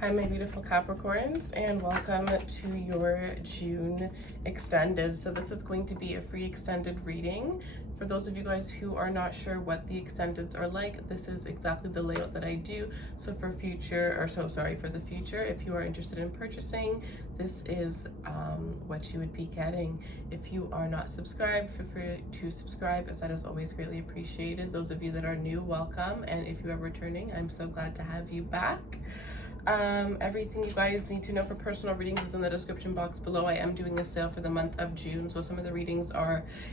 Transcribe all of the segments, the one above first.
Hi, my beautiful Capricorns, and welcome to your June extended. So this is going to be a free extended reading. For those of you guys who are not sure what the extendeds are like, this is exactly the layout that I do. So for the future, if you are interested in purchasing, this is what you would be getting. If you are not subscribed, feel free to subscribe, as that is always greatly appreciated. Those of you that are new, welcome. And if you are returning, I'm so glad to have you back. Everything you guys need to know for personal readings is in the description box below. I am doing a sale for the month of June, so some of the readings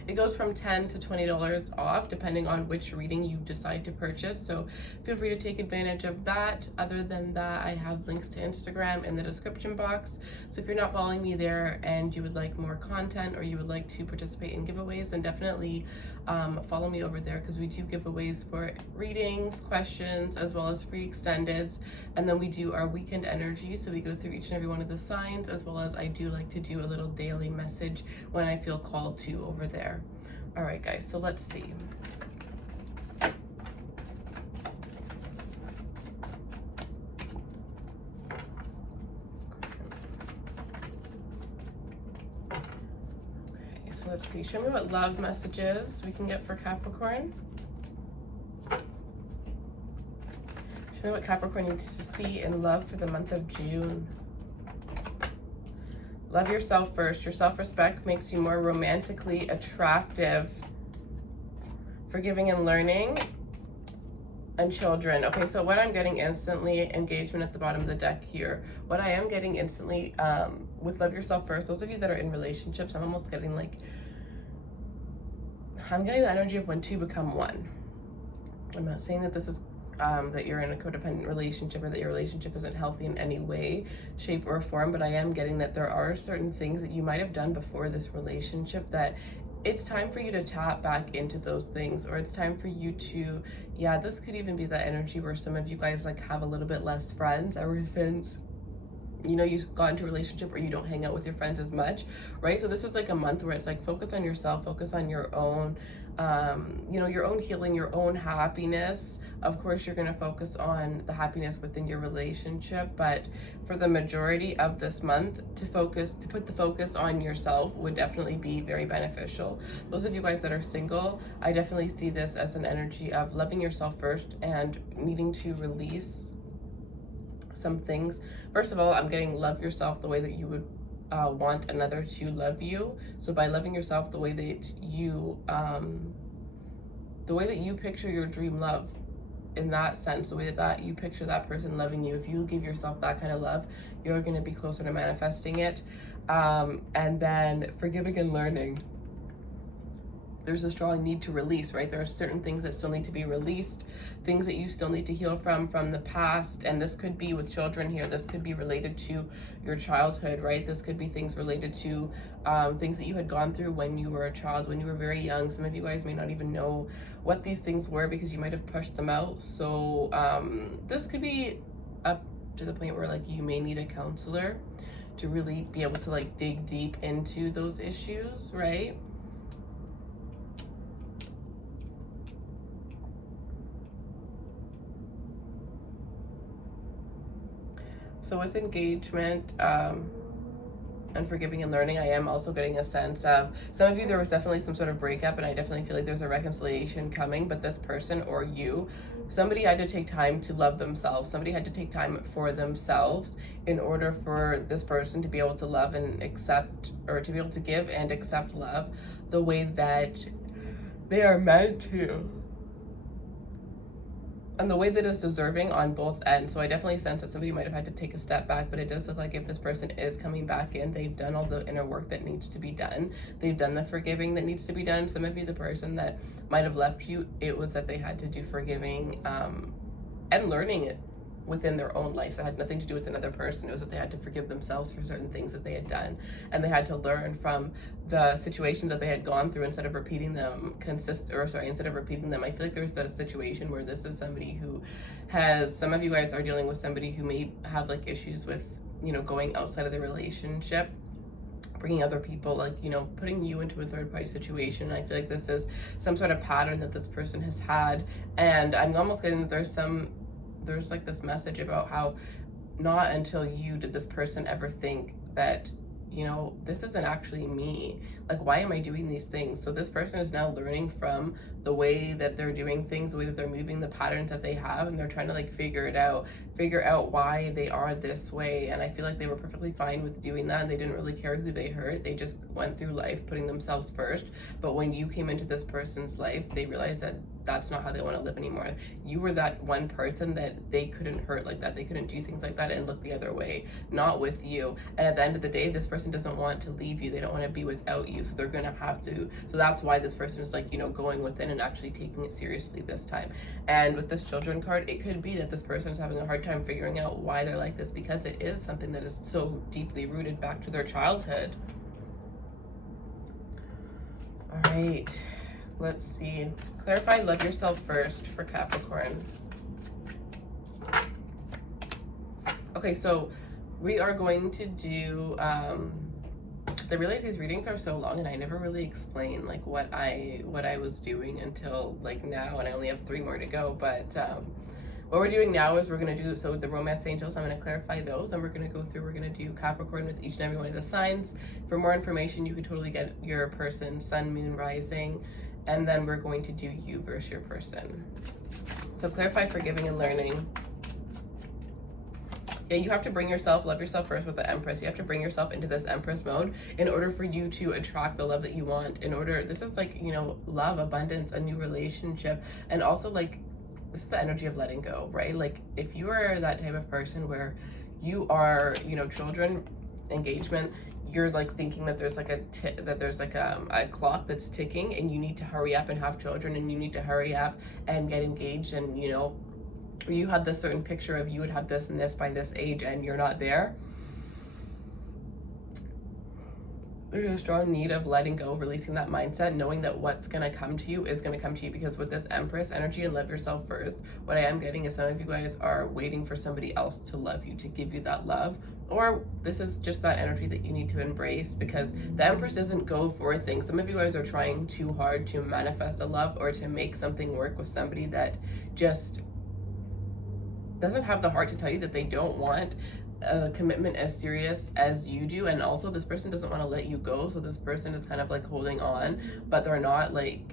it goes from $10 to $20 off depending on which reading you decide to purchase, so feel free to take advantage of that. Other than that, I have links to Instagram in the description box, so if you're not following me there and you would like more content or you would like to participate in giveaways, then definitely follow me over there, because we do giveaways for readings, questions, as well as free extendeds. And then we do our weekend energy, so we go through each and every one of the signs, as well as I do like to do a little daily message when I feel called to over there. All right, guys, so let's see. So let's see, show me what love messages we can get for Capricorn. Show me what Capricorn needs to see in love for the month of June. Love yourself first. Your self-respect makes you more romantically attractive. Forgiving and learning. And children. Okay, so what I'm getting instantly, engagement at the bottom of the deck here. What I am getting instantly with love yourself first, those of you that are in relationships, I'm almost getting I'm getting the energy of when two become one. I'm not saying that this is that you're in a codependent relationship or that your relationship isn't healthy in any way, shape, or form, but I am getting that there are certain things that you might have done before this relationship that it's time for you to tap back into those things, or it's time for you to, this could even be that energy where some of you guys have a little bit less friends ever since you've got into a relationship where you don't hang out with your friends as much, right? So this is a month where it's focus on yourself, focus on your own your own healing, your own happiness. Of course, you're going to focus on the happiness within your relationship, but for the majority of this month, to put the focus on yourself would definitely be very beneficial. Those of you guys that are single, I definitely see this as an energy of loving yourself first and needing to release some things. First of all, I'm getting love yourself the way that you would want another to love you. So by loving yourself the way that you picture your dream love, in that sense, the way that you picture that person loving you, if you give yourself that kind of love, you're going to be closer to manifesting it. And then forgiving and learning. There's a strong need to release, right? There are certain things that still need to be released, things that you still need to heal from the past. And this could be with children here. This could be related to your childhood, right? This could be things related to things that you had gone through when you were a child, when you were very young. Some of you guys may not even know what these things were because you might have pushed them out. So this could be up to the point where you may need a counselor to really be able to dig deep into those issues, right? So with engagement and forgiving and learning, I am also getting a sense of, some of you, there was definitely some sort of breakup, and I definitely feel like there's a reconciliation coming, but this person or you, somebody had to take time to love themselves. Somebody had to take time for themselves in order for this person to be able to love and accept, or to be able to give and accept love the way that they are meant to, and the way that it's deserving on both ends. So I definitely sense that somebody might have had to take a step back, but it does look like if this person is coming back in, they've done all the inner work that needs to be done. They've done the forgiving that needs to be done. Some of you, the person that might have left you, it was that they had to do forgiving and learning it within their own lives. It had nothing to do with another person. It was that they had to forgive themselves for certain things that they had done, and they had to learn from the situations that they had gone through instead of repeating them. Instead of repeating them. I feel like there's this situation where this is somebody who has, some of you guys are dealing with somebody who may have issues with going outside of the relationship, bringing other people, putting you into a third party situation. I feel like this is some sort of pattern that this person has had, and I'm almost getting that there's this message about how not until you did this person ever think that, you know, this isn't actually me. Like, why am I doing these things? So this person is now learning from the way that they're doing things, the way that they're moving, the patterns that they have, and they're trying to like figure out why they are this way. And I feel like they were perfectly fine with doing that, and they didn't really care who they hurt. They just went through life putting themselves first. But when you came into this person's life, they realized that that's not how they want to live anymore. You were that one person that they couldn't hurt like that. They couldn't do things like that and look the other way, not with you. And at the end of the day, this person doesn't want to leave you. They don't want to be without you. So they're going to have to. So that's why this person is like, you know, going within and actually taking it seriously this time. And with this children card, it could be that this person is having a hard time figuring out why they're like this, because it is something that is so deeply rooted back to their childhood. All right, let's see. Clarify love yourself first for Capricorn. Okay, so we are going to do, I realize these readings are so long and I never really explain like what I was doing until like now, and I only have 3 more to go. But what we're doing now is we're going to do, so with the romance angels, I'm going to clarify those, and we're going to go through, we're going to do Capricorn with each and every one of the signs. For more information, you can totally get your person, sun, moon, rising, and then we're going to do you versus your person. So clarify forgiving and learning. Yeah, you have to bring yourself, love yourself first with the Empress. You have to bring yourself into this Empress mode in order for you to attract the love that you want. This is like, you know, love, abundance, a new relationship, and also like, this is the energy of letting go, right? Like if you are that type of person where you are, you know, children, engagement, you're like thinking that there's like a clock that's ticking and you need to hurry up and have children, and you need to hurry up and get engaged, and you know, you had this certain picture of you would have this and this by this age, and you're not there. There's a strong need of letting go, releasing that mindset, knowing that what's going to come to you is going to come to you, because with this Empress energy and love yourself first, what I am getting is some of you guys are waiting for somebody else to love you, to give you that love, or this is just that energy that you need to embrace, because the Empress doesn't go for things. Some of you guys are trying too hard to manifest a love or to make something work with somebody that just doesn't have the heart to tell you that they don't want a commitment as serious as you do. And also this person doesn't want to let you go, so this person is kind of like holding on, but they're not going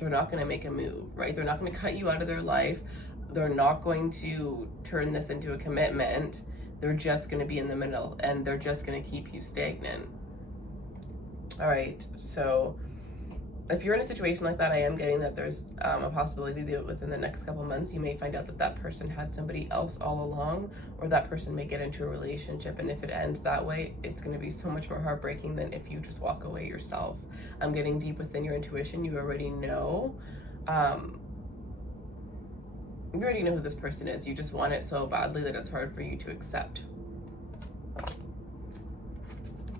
to make a move, right? They're not going to cut you out of their life. They're not going to turn this into a commitment. They're just going to be in the middle, and they're just going to keep you stagnant. All right, so if you're in a situation like that, I am getting that there's a possibility that within the next couple months, you may find out that that person had somebody else all along, or that person may get into a relationship. And if it ends that way, it's going to be so much more heartbreaking than if you just walk away yourself. I'm getting deep within your intuition. You already know. You already know who this person is. You just want it so badly that it's hard for you to accept.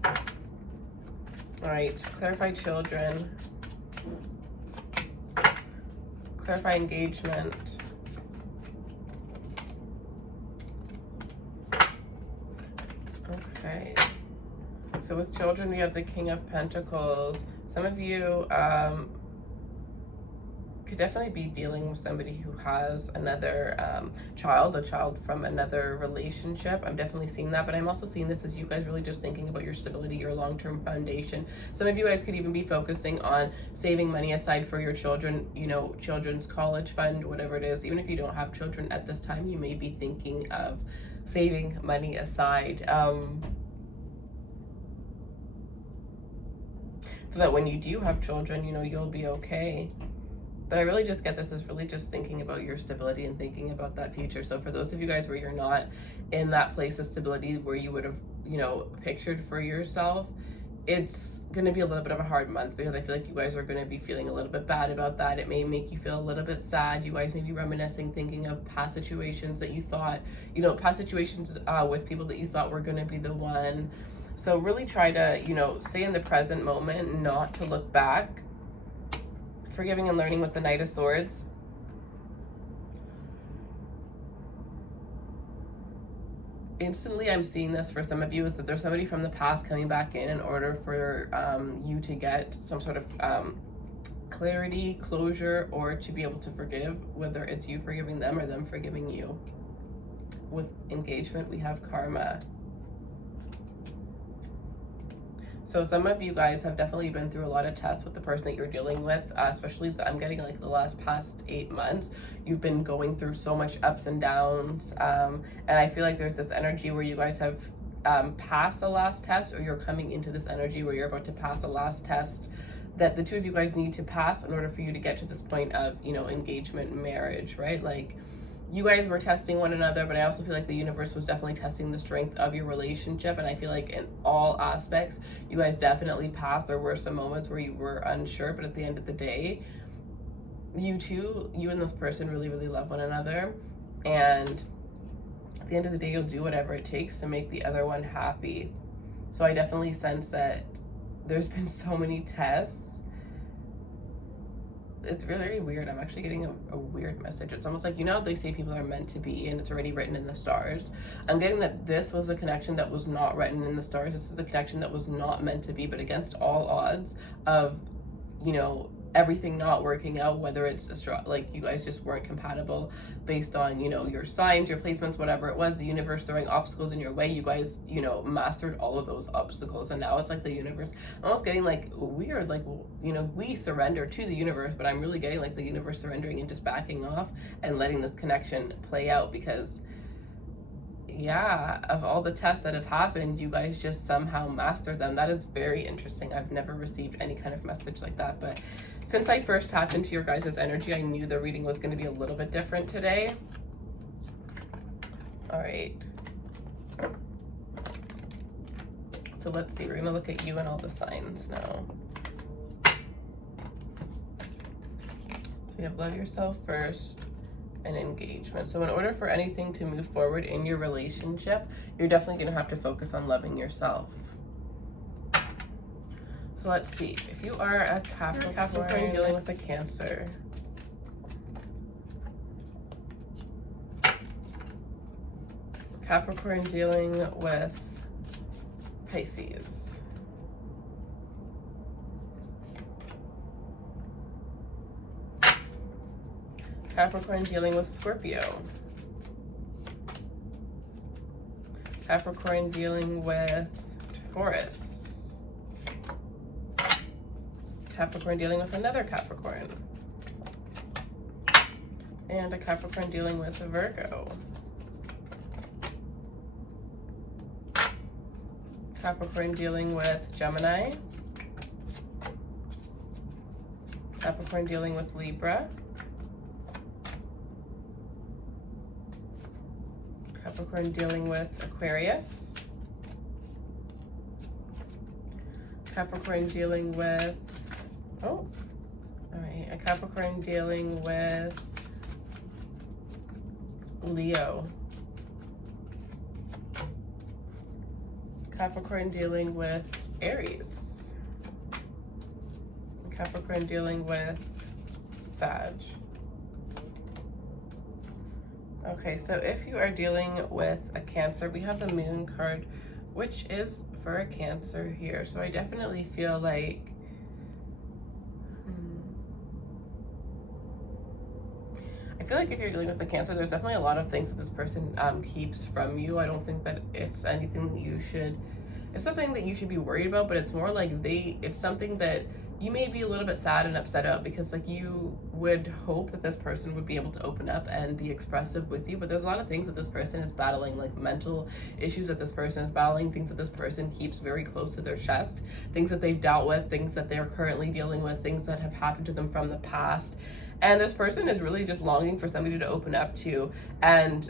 All right, clarify children. Clarify engagement. Okay. So with children, we have the King of Pentacles. Some of you could definitely be dealing with somebody who has another a child from another relationship. I'm definitely seeing that, but I'm also seeing this as you guys really just thinking about your stability, your long-term foundation. Some of you guys could even be focusing on saving money aside for your children, you know, children's college fund, whatever it is. Even if you don't have children at this time, you may be thinking of saving money aside. So that when you do have children, you know, you'll be okay. But I really just get this is really just thinking about your stability and thinking about that future. So for those of you guys where you're not in that place of stability where you would have, you know, pictured for yourself, it's going to be a little bit of a hard month, because I feel like you guys are going to be feeling a little bit bad about that. It may make you feel a little bit sad. You guys may be reminiscing, thinking of past situations that you thought, you know, past situations with people that you thought were going to be the one. So really try to, you know, stay in the present moment, not to look back. Forgiving and learning with the Knight of Swords. Instantly, I'm seeing this for some of you is that there's somebody from the past coming back in order for you to get some sort of clarity, closure, or to be able to forgive, whether it's you forgiving them or them forgiving you. With engagement, we have karma. So some of you guys have definitely been through a lot of tests with the person that you're dealing with, especially I'm getting like the past 8 months. You've been going through so much ups and downs. And I feel like there's this energy where you guys have passed the last test, or you're coming into this energy where you're about to pass the last test that the two of you guys need to pass in order for you to get to this point of, you know, engagement, marriage, right? Like, you guys were testing one another, but I also feel like the universe was definitely testing the strength of your relationship. And I feel like in all aspects, you guys definitely passed. There were some moments where you were unsure, but at the end of the day, you and this person really, really love one another. And at the end of the day, you'll do whatever it takes to make the other one happy. So I definitely sense that there's been so many tests. It's really weird. I'm actually getting a weird message. It's almost like, you know, they say people are meant to be and it's already written in the stars. I'm getting that this was a connection that was not written in the stars. This is a connection that was not meant to be, but against all odds of, you know, everything not working out, whether it's like you guys just weren't compatible based on, you know, your signs, your placements, whatever it was, the universe throwing obstacles in your way. You guys, you know, mastered all of those obstacles, and now it's like the universe, I'm almost getting like weird, like, you know, we surrender to the universe, but I'm really getting like the universe surrendering and just backing off and letting this connection play out, because yeah, of all the tests that have happened, you guys just somehow mastered them. That is very interesting. I've never received any kind of message like that, but since I first tapped into your guys' energy, I knew the reading was going to be a little bit different today. All right. So let's see. We're going to look at you and all the signs now. So you have love yourself first and engagement. So in order for anything to move forward in your relationship, you're definitely going to have to focus on loving yourself. So let's see. If you are a Capricorn dealing with a Cancer, Capricorn dealing with Pisces, Capricorn dealing with Scorpio, Capricorn dealing with Taurus, Capricorn dealing with another Capricorn, and a Capricorn dealing with a Virgo, Capricorn dealing with Gemini, Capricorn dealing with Libra, Capricorn dealing with Aquarius, Capricorn dealing with, oh, all right, a Capricorn dealing with Leo, Capricorn dealing with Aries, Capricorn dealing with Sag. Okay, so if you are dealing with a Cancer, we have the Moon card, which is for a Cancer here. So I definitely feel like if you're dealing with a Cancer, there's definitely a lot of things that this person keeps from you. I don't think that it's anything that you should, it's something that you should be worried about, but it's more like it's something that you may be a little bit sad and upset about, because like you would hope that this person would be able to open up and be expressive with you, but there's a lot of things that this person is battling, like mental issues that this person is battling, things that this person keeps very close to their chest, things that they've dealt with, things that they're currently dealing with, things that have happened to them from the past. And this person is really just longing for somebody to open up to. And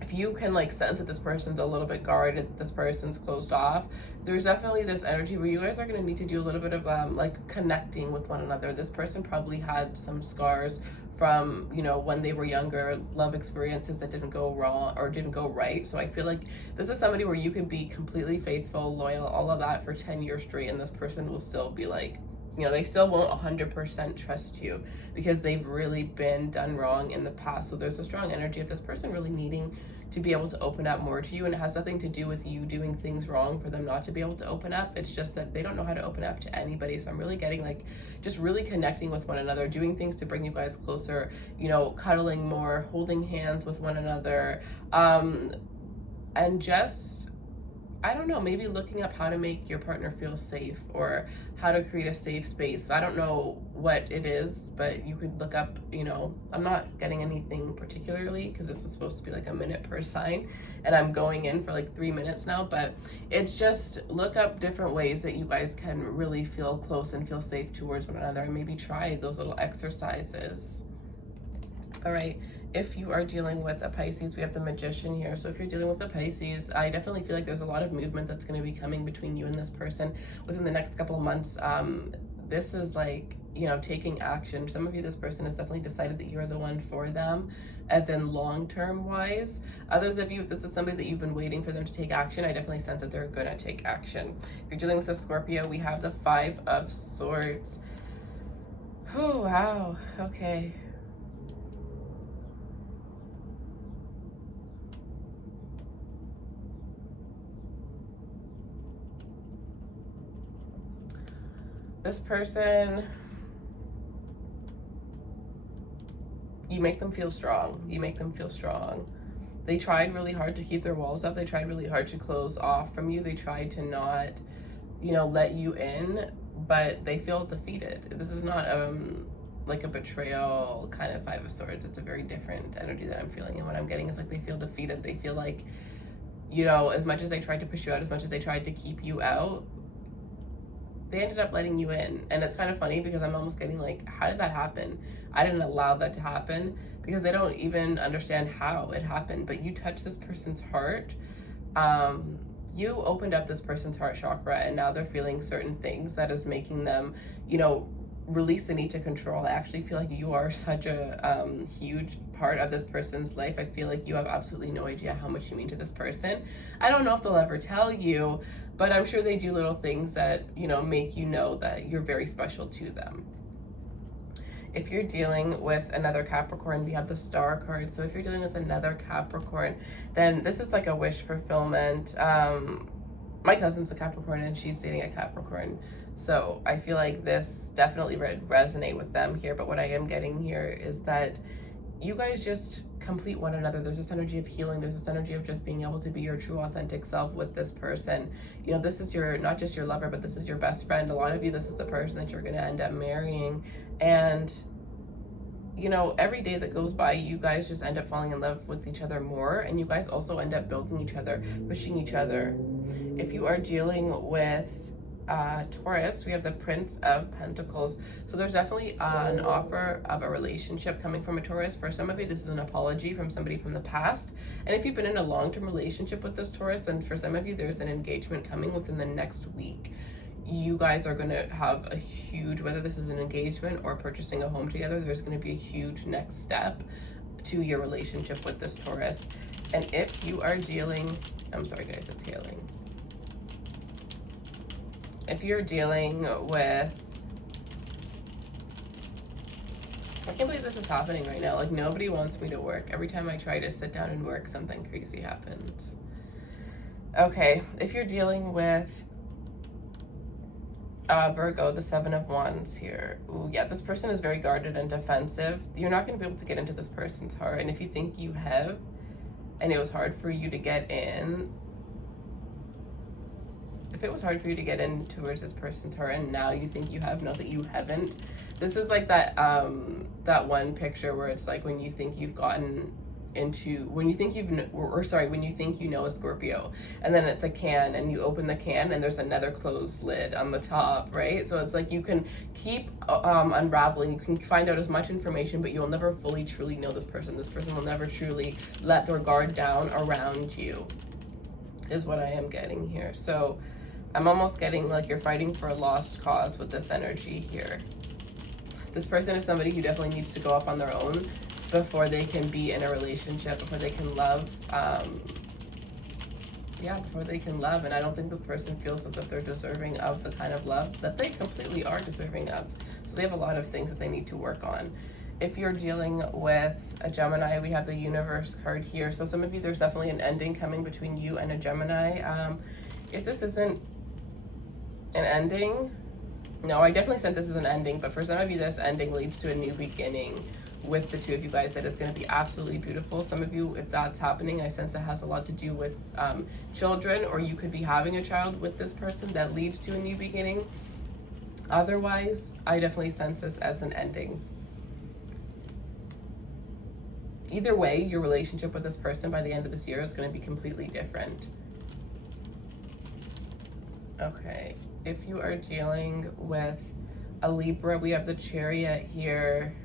if you can like sense that this person's a little bit guarded, this person's closed off, there's definitely this energy where you guys are going to need to do a little bit of like connecting with one another. This person probably had some scars from, you know, when they were younger, love experiences that didn't go wrong or didn't go right. So I feel like this is somebody where you could be completely faithful, loyal, all of that for 10 years straight, and this person will still be like you know, they still won't 100% trust you because they've really been done wrong in the past. So there's a strong energy of this person really needing to be able to open up more to you, and it has nothing to do with you doing things wrong for them not to be able to open up. It's just that they don't know how to open up to anybody. So I'm really getting like just really connecting with one another, doing things to bring you guys closer, you know, cuddling more, holding hands with one another, and just, I don't know, maybe looking up how to make your partner feel safe or how to create a safe space. I don't know what it is, but you could look up, you know, I'm not getting anything particularly because this is supposed to be like a minute per sign and I'm going in for like 3 minutes now, but it's just look up different ways that you guys can really feel close and feel safe towards one another, and maybe try those little exercises. All right. If you are dealing with a Pisces, we have the Magician here. So if you're dealing with a Pisces, I definitely feel like there's a lot of movement that's going to be coming between you and this person within the next couple of months. This is like, you know, taking action. Some of you, this person has definitely decided that you're the one for them, as in long-term wise. Others of you, if this is somebody that you've been waiting for them to take action, I definitely sense that they're going to take action. If you're dealing with a Scorpio, we have the 5 of Swords. Oh, wow. Okay. This person, you make them feel strong. You make them feel strong. They tried really hard to keep their walls up. They tried really hard to close off from you. They tried to not, you know, let you in, but they feel defeated. This is not like a betrayal kind of 5 of Swords. It's a very different energy that I'm feeling, and what I'm getting is like they feel defeated. They feel like, you know, as much as they tried to push you out, as much as they tried to keep you out, they ended up letting you in. And it's kind of funny because I'm almost getting like, how did that happen? I didn't allow that to happen, because they don't even understand how it happened. But you touched this person's heart. You opened up this person's heart chakra, and now they're feeling certain things that is making them, you know, release the need to control. I actually feel like you are such a huge part of this person's life. I feel like you have absolutely no idea how much you mean to this person. I don't know if they'll ever tell you, but I'm sure they do little things that, you know, make you know that you're very special to them. If you're dealing with another Capricorn, we have the Star card. So if you're dealing with another Capricorn, then this is like a wish fulfillment. My cousin's a Capricorn and she's dating a Capricorn. So I feel like this definitely would resonate with them here. But what I am getting here is that you guys just complete one another. There's this energy of healing. There's this energy of just being able to be your true authentic self with this person. You know, this is your, not just your lover, but this is your best friend. A lot of you, this is the person that you're going to end up marrying. And, you know, every day that goes by, you guys just end up falling in love with each other more. And you guys also end up building each other, pushing each other. If you are dealing with Taurus, we have the Prince of Pentacles. So there's definitely an offer of a relationship coming from a Taurus. For some of you, this is an apology from somebody from the past. And if you've been in a long-term relationship with this Taurus, then for some of you, there's an engagement coming within the next week. You guys are going to have a huge, whether this is an engagement or purchasing a home together, there's going to be a huge next step to your relationship with this Taurus. And if you are dealing, I'm sorry guys, it's hailing. If you're dealing with, I can't believe this is happening right now. Like, nobody wants me to work. Every time I try to sit down and work, something crazy happens. Okay, if you're dealing with Virgo, the 7 of Wands here. Ooh, yeah, this person is very guarded and defensive. You're not going to be able to get into this person's heart. And if you think you have, and it was hard for you to get in, if it was hard for you to get in towards this person's heart and now you think you have, know that you haven't. This is like that that one picture where it's like when you think you've gotten into, when you think when you think you know a Scorpio, and then it's a can and you open the can and there's another closed lid on the top, right? So it's like you can keep unraveling, you can find out as much information, but you'll never fully truly know this person. This person will never truly let their guard down around you, is what I am getting here. So I'm almost getting like you're fighting for a lost cause with this energy here. This person is somebody who definitely needs to go up on their own before they can be in a relationship, before they can love. yeah, before they can love. And I don't think this person feels as if they're deserving of the kind of love that they completely are deserving of. So they have a lot of things that they need to work on. If you're dealing with a Gemini, we have the Universe card here. So some of you, there's definitely an ending coming between you and a Gemini. If this isn't an ending, no, I definitely sent this as an ending, but for some of you, this ending leads to a new beginning with the two of you guys that is going to be absolutely beautiful. Some of you, if that's happening, I sense it has a lot to do with children, or you could be having a child with this person that leads to a new beginning. Otherwise, I definitely sense this as an ending. Either way, your relationship with this person by the end of this year is going to be completely different. Okay, if you are dealing with a Libra, we have the Chariot here.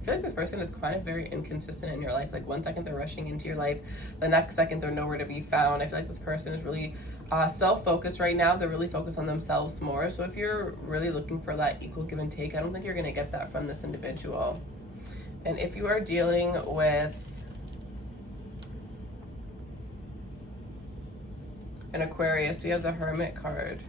I feel like this person is kind of very inconsistent in your life. Like one second they're rushing into your life, the next second they're nowhere to be found. I feel like this person is really self-focused right now. They're really focused on themselves more. So if you're really looking for that equal give and take, I don't think you're going to get that from this individual. And if you are dealing with an Aquarius, we have the Hermit card.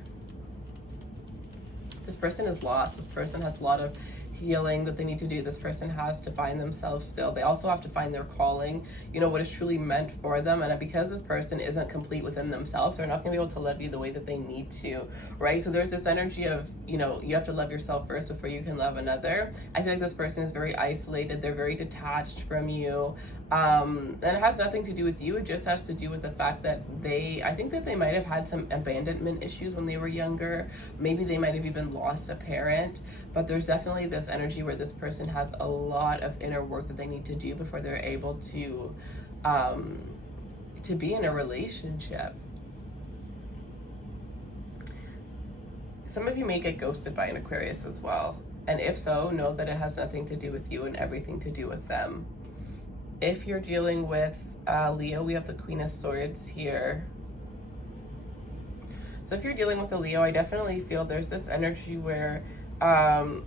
This person is lost. This person has a lot of healing that they need to do. This person has to find themselves still. They also have to find their calling, you know, what is truly meant for them. And because this person isn't complete within themselves, they're not going to be able to love you the way that they need to, right? So there's this energy of, you know, you have to love yourself first before you can love another. I feel like this person is very isolated. They're very detached from you. And it has nothing to do with you. It just has to do with the fact that I think that they might have had some abandonment issues when they were younger. Maybe they might have even lost a parent, but there's definitely this energy where this person has a lot of inner work that they need to do before they're able to be in a relationship. Some of you may get ghosted by an Aquarius as well. And if so, know that it has nothing to do with you and everything to do with them. If you're dealing with Leo, we have the Queen of Swords here. So if you're dealing with a Leo, I definitely feel there's this energy where I'm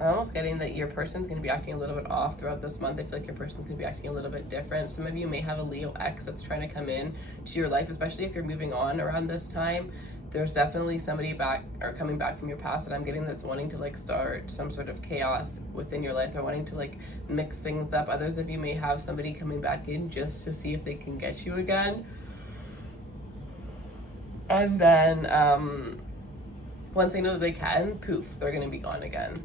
almost getting that your person's going to be acting a little bit off throughout this month. I feel like your person's going to be acting a little bit different. Some of you may have a Leo ex that's trying to come in to your life, especially if you're moving on around this time. There's definitely somebody back or coming back from your past that I'm getting that's wanting to like start some sort of chaos within your life. They're wanting to like mix things up. Others of you may have somebody coming back in just to see if they can get you again. And then once they know that they can, poof, they're going to be gone again.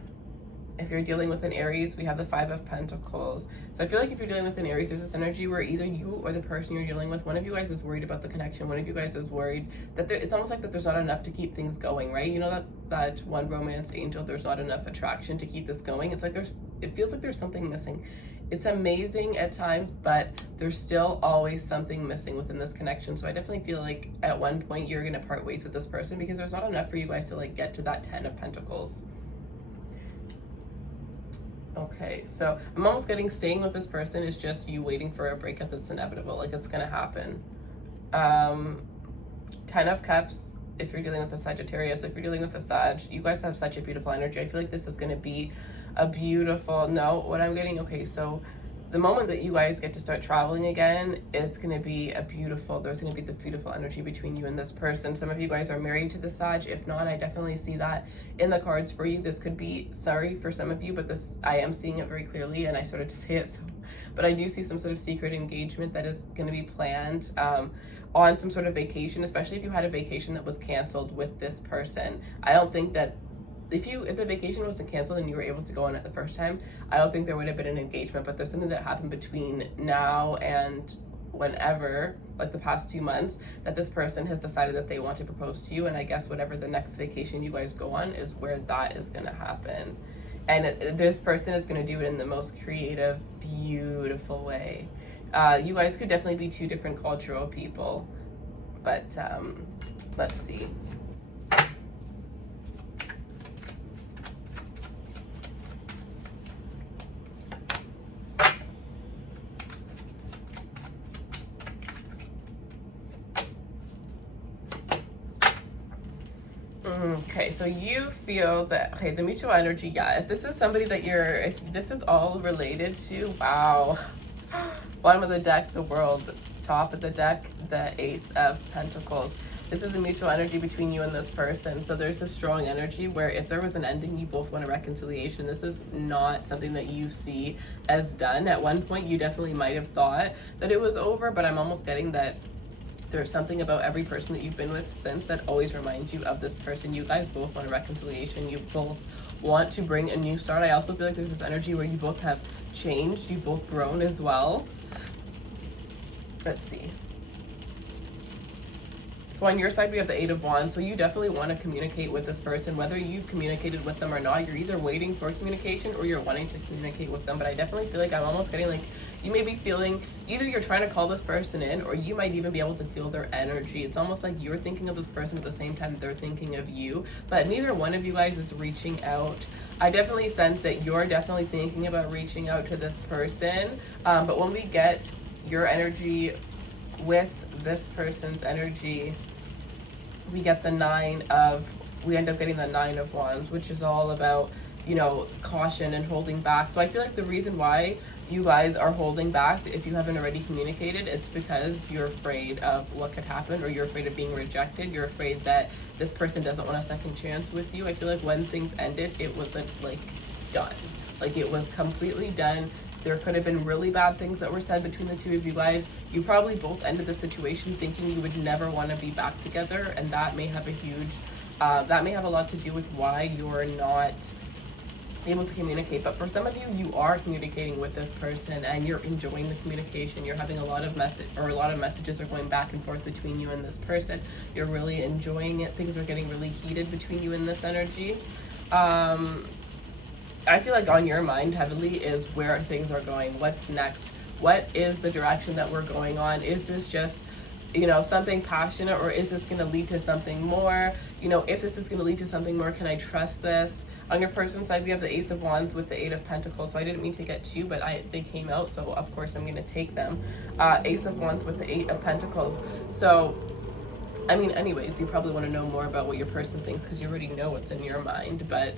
If you're dealing with an Aries, we have the Five of Pentacles. So I feel like if you're dealing with an Aries, there's this energy where either you or the person you're dealing with, one of you guys is worried about the connection. One of you guys is worried that it's almost like that there's not enough to keep things going, right? You know that one romance angel, there's not enough attraction to keep this going. It's like it feels like there's something missing. It's amazing at times, but there's still always something missing within this connection. So I definitely feel like at one point you're going to part ways with this person because there's not enough for you guys to like get to that 10 of Pentacles. Okay, so I'm almost getting staying with this person is just you waiting for a breakup that's inevitable, like it's gonna happen. 10 of Cups, if you're dealing with a Sagittarius, if you're dealing with a Sag, you guys have such a beautiful energy. I feel like this is gonna be a beautiful, what I'm getting, okay, so the moment that you guys get to start traveling again, it's going to be there's going to be this beautiful energy between you and this person. Some of you guys are married to the Sag. If not, I definitely see that in the cards for you. This could be, sorry for some of you, but I am seeing it very clearly and I started to say it, but I do see some sort of secret engagement that is going to be planned on some sort of vacation, especially if you had a vacation that was canceled with this person. I don't think that if the vacation wasn't canceled and you were able to go on it the first time, I don't think there would have been an engagement, but there's something that happened between now and whenever, like the past 2 months, that this person has decided that they want to propose to you. And I guess whatever the next vacation you guys go on is where that is going to happen. And this person is going to do it in the most creative, beautiful way. You guys could definitely be two different cultural people, but let's see. Okay, so you feel that, okay, the mutual energy, yeah, if this is somebody that if this is all related to, wow, bottom of the deck, the world, top of the deck, the Ace of Pentacles. This is a mutual energy between you and this person. So there's a strong energy where if there was an ending, you both want a reconciliation. This is not something that you see as done. At one point, you definitely might have thought that it was over, but I'm almost getting that there's something about every person that you've been with since that always reminds you of this person. You guys both want a reconciliation. You both want to bring a new start. I also feel like there's this energy where you both have changed. You've both grown as well. Let's see. So on your side, we have the Eight of Wands. So you definitely want to communicate with this person, whether you've communicated with them or not. You're either waiting for communication or you're wanting to communicate with them. But I definitely feel like I'm almost getting like, you may be feeling, either you're trying to call this person in or you might even be able to feel their energy. It's almost like you're thinking of this person at the same time they're thinking of you. But neither one of you guys is reaching out. I definitely sense that you're definitely thinking about reaching out to this person. But when we get your energy with this person's energy, we get we end up getting the Nine of Wands, which is all about, you know, caution and holding back. So I feel like the reason why you guys are holding back, if you haven't already communicated, it's because you're afraid of what could happen, or you're afraid of being rejected. You're afraid that this person doesn't want a second chance with you. I feel like when things ended, it wasn't like done. Like it was completely done. There could have been really bad things that were said between the two of you guys. You probably both ended the situation thinking you would never want to be back together, and that may have a lot to do with why you're not able to communicate. But for some of you, you are communicating with this person and you're enjoying the communication. You're having a lot of messages are going back and forth between you and this person. You're really enjoying it. Things are getting really heated between you and this energy. I feel like on your mind heavily is where things are going. What's next? What is the direction that we're going on? Is this just, you know, something passionate, or is this going to lead to something more? You know, if this is going to lead to something more, can I trust this? On your person's side, we have the Ace of Wands with the Eight of Pentacles. So I didn't mean to get two, but they came out. So of course I'm going to take them. Ace of Wands with the Eight of Pentacles. So, I mean, anyways, you probably want to know more about what your person thinks because you already know what's in your mind. But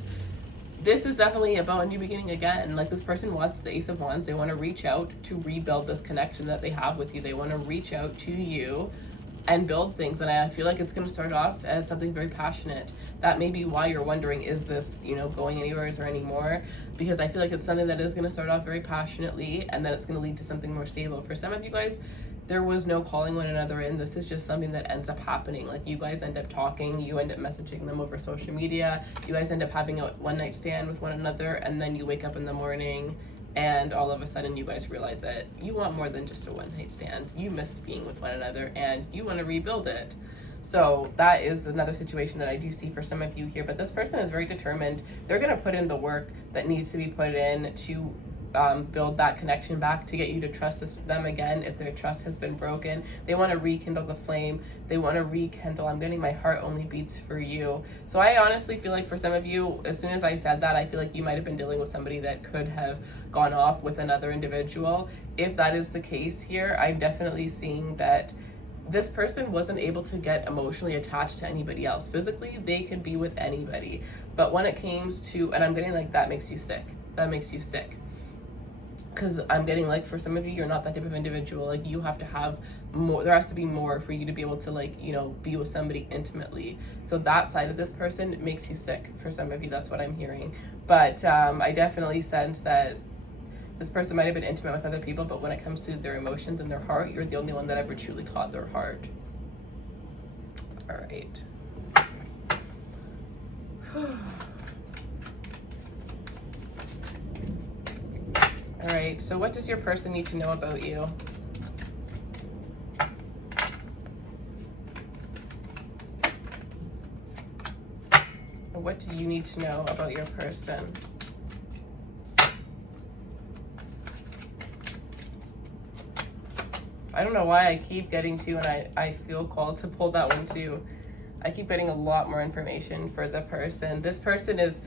this is definitely about a new beginning again. Like, this person wants the Ace of Wands. They want to reach out to rebuild this connection that they have with you. They want to reach out to you and build things. And I feel like it's going to start off as something very passionate. That may be why you're wondering, is this, you know, going anywhere or anymore? Because I feel like it's something that is going to start off very passionately and then it's going to lead to something more stable. For some of you guys, there was no calling one another in. This is just something that ends up happening. Like, you guys end up talking, you end up messaging them over social media, you guys end up having a one night stand with one another, and then you wake up in the morning and all of a sudden you guys realize that you want more than just a one night stand. You missed being with one another and you want to rebuild it. So that is another situation that I do see for some of you here. But this person is very determined. They're going to put in the work that needs to be put in to build that connection back, to get you to trust them again if their trust has been broken. They want to rekindle the flame. They want to rekindle, I'm getting my heart only beats for you. So I honestly feel like for some of you, as soon as I said that, I feel like you might have been dealing with somebody that could have gone off with another individual. If that is the case here, I'm definitely seeing that this person wasn't able to get emotionally attached to anybody else. Physically, they could be with anybody. But when it came to, and I'm getting like, that makes you sick. That makes you sick. Because I'm getting like, for some of you, you're not that type of individual. Like, you have to have more, there has to be more for you to be able to, like, you know, be with somebody intimately. So that side of this person makes you sick. For some of you, that's what I'm hearing. But I definitely sense that this person might have been intimate with other people, but when it comes to their emotions and their heart, you're the only one that ever truly caught their heart. All right. All right, so what does your person need to know about you? What do you need to know about your person? I don't know why I keep getting to, and I feel called to pull that one too. I keep getting a lot more information for the person. This person is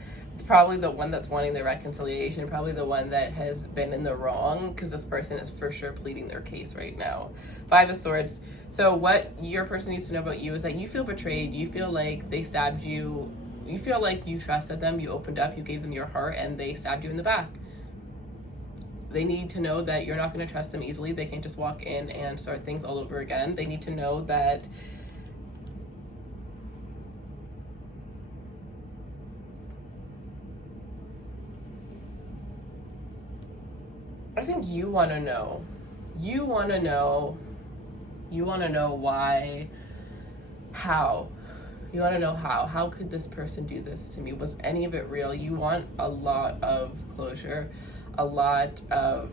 probably the one that's wanting the reconciliation, probably the one that has been in the wrong, because this person is for sure pleading their case right now. Five of Swords. So what your person needs to know about you is that you feel betrayed. You feel like they stabbed you, you feel like you trusted them, you opened up, you gave them your heart, and they stabbed you in the back. They need to know that you're not going to trust them easily. They can't just walk in and start things all over again. They need to know that I think you want to know. You want to know why, how. You want to know how. How could this person do this to me? Was any of it real? You want a lot of closure, a lot of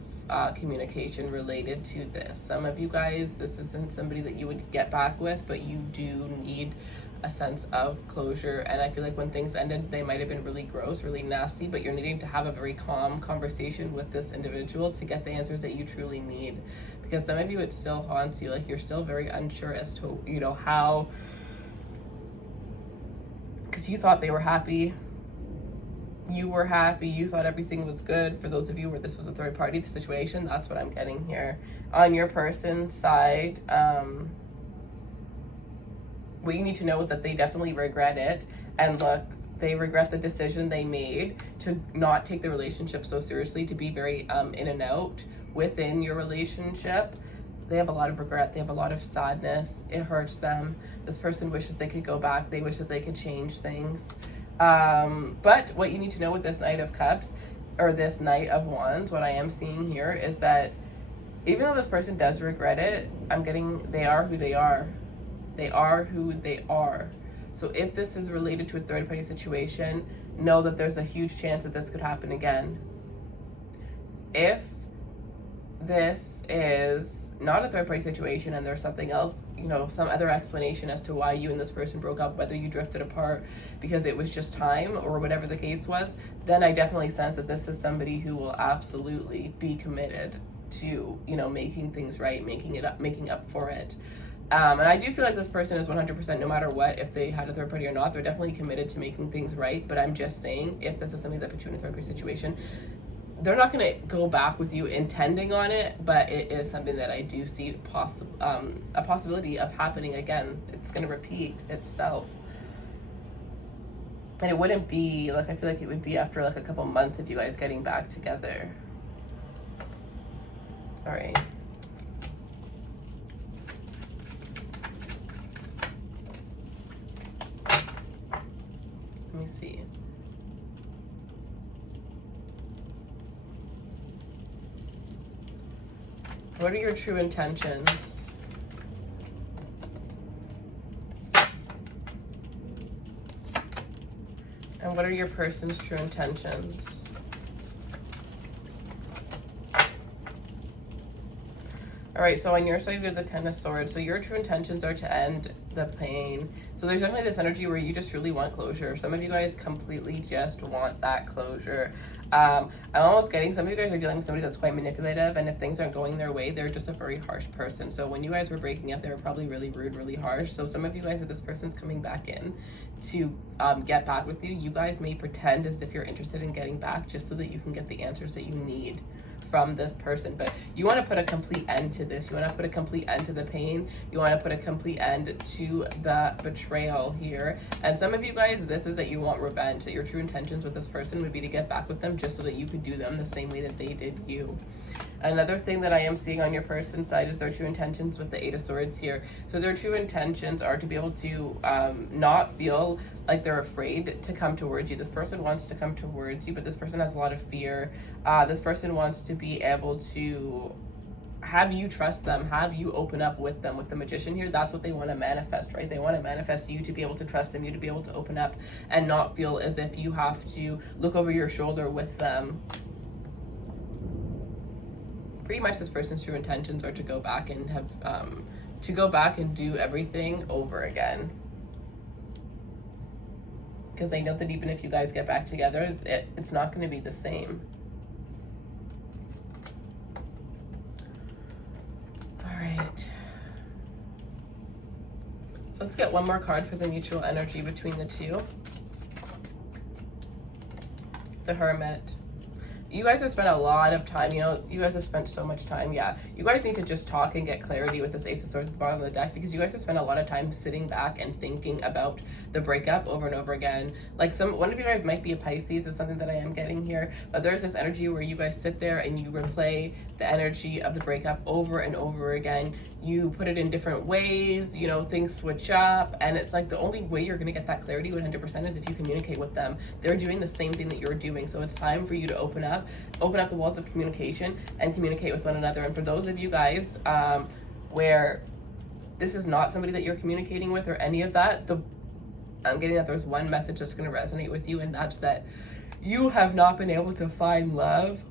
communication related to this. Some of you guys, this isn't somebody that you would get back with, but you do need a sense of closure. And I feel like when things ended, they might have been really gross, really nasty, but you're needing to have a very calm conversation with this individual to get the answers that you truly need. Because some of you, it still haunts you. Like, you're still very unsure as to, you know, how, because you thought they were happy. You were happy. You thought everything was good. For those of you where this was a third party situation, that's what I'm getting here. On your person's side, what you need to know is that they definitely regret it. And look, they regret the decision they made to not take the relationship so seriously, to be very in and out within your relationship. They have a lot of regret. They have a lot of sadness. It hurts them. This person wishes they could go back. They wish that they could change things. But what you need to know with this Knight of Cups, or this Knight of Wands, what I am seeing here is that even though this person does regret it, I'm getting they are who they are. They are who they are. So if this is related to a third party situation, know that there's a huge chance that this could happen again. If this is not a third party situation and there's something else, you know, some other explanation as to why you and this person broke up, whether you drifted apart because it was just time or whatever the case was, then I definitely sense that this is somebody who will absolutely be committed to, you know, making things right, making up for it. And I do feel like this person is 100%, no matter what, if they had a third party or not, they're definitely committed to making things right. But I'm just saying, if this is something that put you in a third party situation, they're not going to go back with you intending on it, but it is something that I do see a possibility of happening again. It's going to repeat itself. And it wouldn't be, like, I feel like it would be after, like, a couple months of you guys getting back together. All right. Let me see. What are your true intentions? And what are your person's true intentions? All right, so on your side, we have the Ten of Swords. So your true intentions are to end the pain. So there's definitely this energy where you just really want closure. Some of you guys completely just want that closure. I'm almost getting, some of you guys are dealing with somebody that's quite manipulative, and if things aren't going their way, they're just a very harsh person. So when you guys were breaking up, they were probably really rude, really harsh. So some of you guys, if this person's coming back in to get back with you, you guys may pretend as if you're interested in getting back just so that you can get the answers that you need from this person. But you want to put a complete end to this. You want to put a complete end to the pain. You want to put a complete end to the betrayal here. And some of you guys, this is that you want revenge, that your true intentions with this person would be to get back with them just so that you could do them the same way that they did you. Another thing that I am seeing on your person's side is their true intentions with the Eight of Swords here. So their true intentions are to be able to not feel like they're afraid to come towards you. This person wants to come towards you, but this person has a lot of fear. This person wants to be able to have you trust them, have you open up with them. With the Magician here, that's what they want to manifest, right? They want to manifest you to be able to trust them, you to be able to open up and not feel as if you have to look over your shoulder with them. Pretty much this person's true intentions are to go back and have to go back and do everything over again, because I know that even if you guys get back together, it's not going to be the same. All right, so let's get one more card for the mutual energy between the two. The Hermit. you guys have spent a lot of time, you know, you guys have spent so much time. Yeah, you guys need to just talk and get clarity with this Ace of Swords at the bottom of the deck, because you guys have spent a lot of time sitting back and thinking about the breakup over and over again. Like one of you guys might be a Pisces, is something that I am getting here, but there's this energy where you guys sit there and you replay the energy of the breakup over and over again. You put it in different ways, you know, things switch up, and it's like the only way you're going to get that clarity 100% is if you communicate with them. They're doing the same thing that you're doing, so it's time for you to open up the walls of communication and communicate with one another. And for those of you guys where this is not somebody that you're communicating with or any of that, I'm getting that there's one message that's going to resonate with you, and that's that you have not been able to find love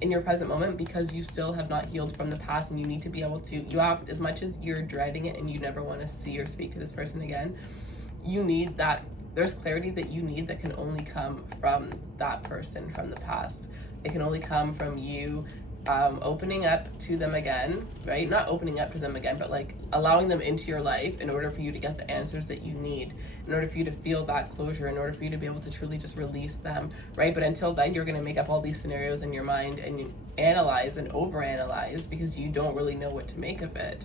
in your present moment because you still have not healed from the past, and you need to be able to, you have, as much as you're dreading it and you never want to see or speak to this person again, you need that, there's clarity that you need that can only come from that person from the past. It can only come from you opening up to them again, right? Not opening up to them again, but like allowing them into your life in order for you to get the answers that you need, in order for you to feel that closure, in order for you to be able to truly just release them, right? But until then, you're going to make up all these scenarios in your mind and you analyze and overanalyze because you don't really know what to make of it.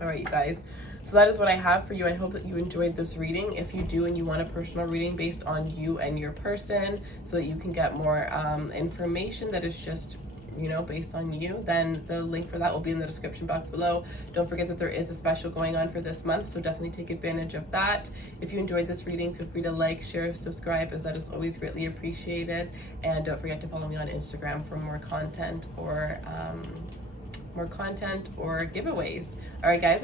All right, you guys. So that is what I have for you. I hope that you enjoyed this reading. If you do and you want a personal reading based on you and your person so that you can get more information that is just, you know, based on you, then the link for that will be in the description box below. Don't forget that there is a special going on for this month, so definitely take advantage of that. If you enjoyed this reading, feel free to like, share, subscribe, as that is always greatly appreciated. And don't forget to follow me on Instagram for more content or giveaways. All right, guys.